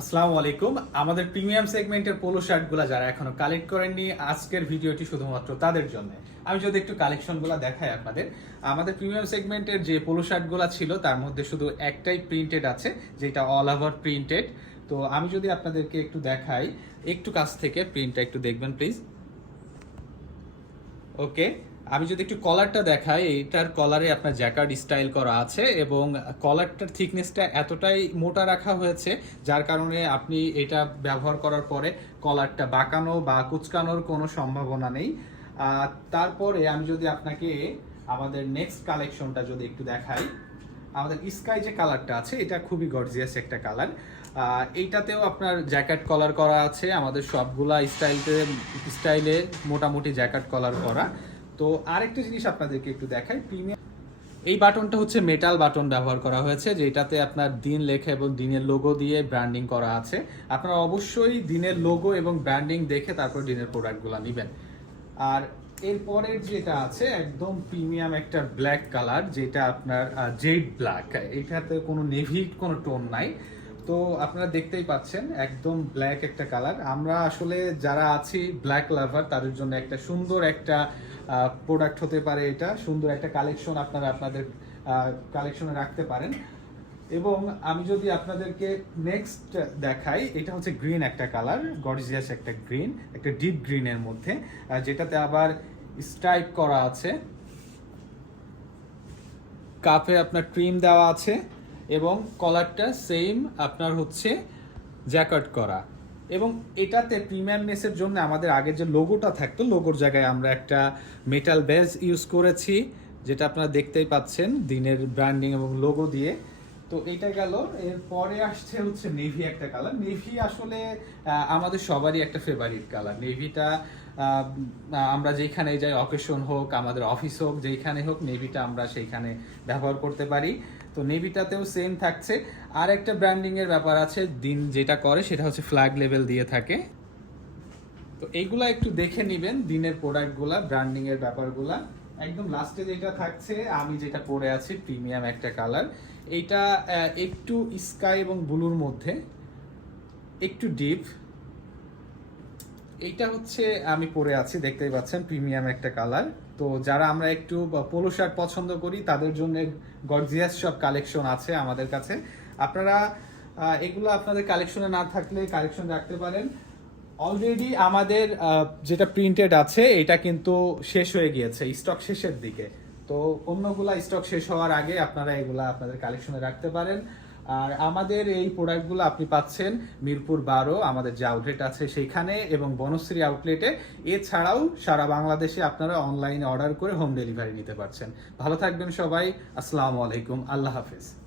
আসসালামু আলাইকুম। আমাদের প্রিমিয়াম সেগমেন্টের পোলো শার্টগুলো যারা এখনও কালেক্ট করেননি, আজকের ভিডিওটি শুধুমাত্র তাদের জন্য। আমি যদি একটু কালেকশনগুলো দেখাই আপনাদের, আমাদের প্রিমিয়াম সেগমেন্টের যে পোলো শার্টগুলো ছিল, তার মধ্যে শুধু একটাই প্রিন্টেড আছে, যেটা অল ওভার প্রিন্টেড তো আমি যদি আপনাদেরকে একটু দেখাই, একটু কাছ থেকে প্রিন্টটা একটু দেখবেন প্লিজ ওকে আমি যদি একটু কলারটা দেখাই এইটার কলারে আপনার জ্যাকার্ড স্টাইল করা আছে এবং কলারটার থিকনেসটা এতটাই মোটা রাখা হয়েছে, যার কারণে আপনি এটা ব্যবহার করার পরে কলারটা বাঁকানো বা কুচকানোর কোনো সম্ভাবনা নেই। তারপরে আমি যদি আপনাকে আমাদের নেক্সট কালেকশনটা যদি একটু দেখাই, আমাদের স্কাই যে কালারটা আছে, এটা খুবই গর্জিয়াস একটা কালার এইটাতেও আপনার জ্যাকেট কলার করা আছে, আমাদের সবগুলা স্টাইলতে স্টাইলে মোটামুটি জ্যাকেট কলার করা। তো আরেকটা জিনিস আপনাদেরকে একটু দেখাই। প্রিমিয়াম এই বাটনটা হচ্ছে মেটাল বাটন ব্যবহার করা হয়েছে, যেটাতে আপনার দিন লেখা এবং দিনের লোগো দিয়ে ব্র্যান্ডিং করা আছে। আপনারা অবশ্যই দিনের লোগো এবং ব্র্যান্ডিং দেখে তারপর দিনের প্রোডাক্টগুলো নেবেন। আর এরপরের যেটা আছে, একদম প্রিমিয়াম একটা ব্ল্যাক কালার যেটা আপনার জেড ব্ল্যাক এটাতে কোনো নেভি কোনো টোন নাই। তো আপনারা দেখতেই পাচ্ছেন, একদম ব্ল্যাক একটা কালার আমরা আসলে যারা আছি ব্ল্যাক লাভার তাদের জন্য একটা সুন্দর একটা প্রোডাক্ট হতে পারে এটা। সুন্দর একটা কালেকশন আপনারা আপনাদের কালেকশনে রাখতে পারেন। এবং আমি যদি আপনাদেরকে নেক্সট দেখাই, এটা হচ্ছে গ্রিন একটা কালার গর্জিয়াস একটা গ্রিন একটা ডিপ গ্রিনের মধ্যে যেটাতে আবার স্ট্রাইপ করা আছে। কাপে আপনার ক্রিম দেওয়া আছে। এবং কলারটা সেম আপনার হচ্ছে জ্যাকেট করা। এবং এটাতে প্রিমিয়ামনেসের জন্য আমাদের আগে যে লোগোটা থাকতো লোগোর জায়গায় আমরা একটা মেটাল বেজ ইউজ করেছি, যেটা আপনারা দেখতেই পাচ্ছেন দিনের ব্র্যান্ডিং এবং লোগো দিয়ে। তো এটা গেল, এরপরে আসছে হচ্ছে নেভি একটা কালার নেভি আসলে আমাদের সবারই একটা ফেভারিট কালার নেভিটা আমরা যেখানে যাই অকেশন হোক, আমাদের অফিস হোক যেখানে হোক নেভিটা আমরা সেইখানে ব্যবহার করতে পারি। তো নেভিটাতেও সেম থাকছে। আর একটা ব্র্যান্ডিং এর ব্যাপার আছে, দিন যেটা করে সেটা হচ্ছে ফ্ল্যাগ লেভেল দিয়ে থাকে। তো এইগুলা একটু দেখে নিবেন, দিনের প্রোডাক্টগুলা ব্র্যান্ডিং এর ব্যাপারগুলা। একদম লাস্টে যেটা থাকছে, আমি যেটা পরে আছি প্রিমিয়াম একটা কালার এইটা একটু স্কাই এবং ব্লুর মধ্যে, একটু ডিপ এইটা হচ্ছে আমি পরে আছি, দেখতেই পাচ্ছেন, প্রিমিয়াম একটা কালার। তো যারা আমরা একটু পোলো শার্ট পছন্দ করি, তাদের জন্য গর্জিয়াস সব কালেকশন আছে আমাদের কাছে। আপনারা এগুলো আপনাদের কালেকশনে না থাকলে কালেকশন রাখতে পারেন। অলরেডি আমাদের যেটা প্রিন্টেড আছে, এটা কিন্তু শেষ হয়ে গিয়েছে স্টক শেষের দিকে। তো অন্যগুলা স্টক শেষ হওয়ার আগে আপনারা এগুলা আপনাদের কালেকশনে রাখতে পারেন। আর আমাদের এই প্রোডাক্টগুলো আপনি পাচ্ছেন মিরপুর বারো, আমাদের যে আউটলেট আছে সেখানে এবং বনশ্রী আউটলেটে এছাড়াও সারা বাংলাদেশে আপনারা অনলাইনে অর্ডার করে হোম ডেলিভারি নিতে পারছেন। ভালো থাকবেন সবাই, আসসালামু আলাইকুম, আল্লাহ হাফেজ।